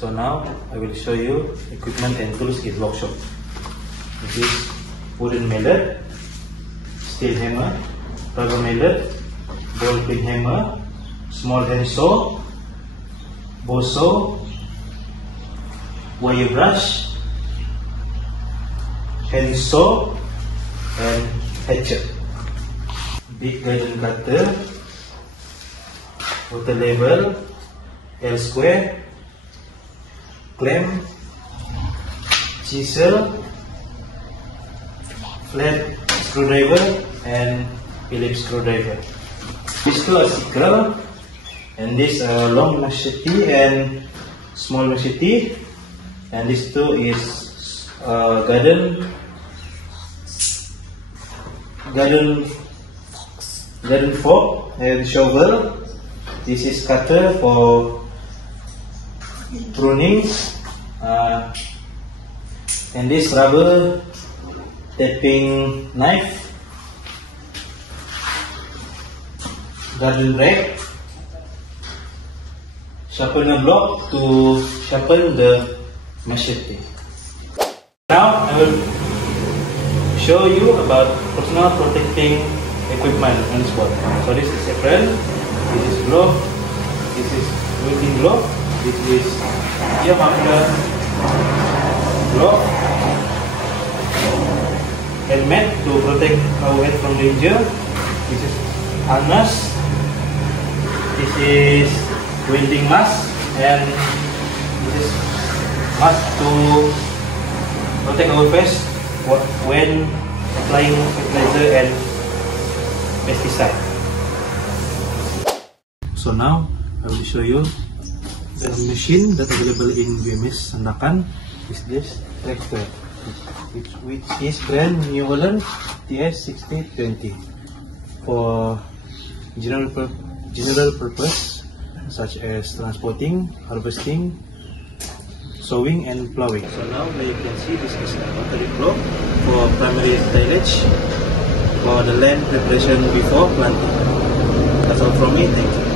So now I will show you equipment and tools in workshop. This is wooden mallet, steel hammer, rubber mallet, ball peen hammer, small hand saw, bow saw, wire brush, hand saw, and hatchet. Big garden cutter, water level, L square, clamp, chisel, flat screwdriver, and Phillips screwdriver. These two are sickle, and this are long machete and small machete, and this two is garden fork and shovel. This is cutter for pruning, and this rubber tapping knife, garden rake, sharpener block to sharpen the machete. Now I will show you about personal protecting equipment on spot. So this is apron, this is glove, this is welding glove, this is ear muffler glove, helmet to protect our head from danger, this is harness, this is welding mask, and this is mask to protect our face when applying fertilizer and pesticide. So now I will show you the machine that available in BMS Sandakan is this tractor, which is brand New Holland TS6020 for general purpose such as transporting, harvesting, sowing, and plowing. So now you can see this is a rotary plow for primary tillage for the land preparation before planting. That's all from me. Thank you.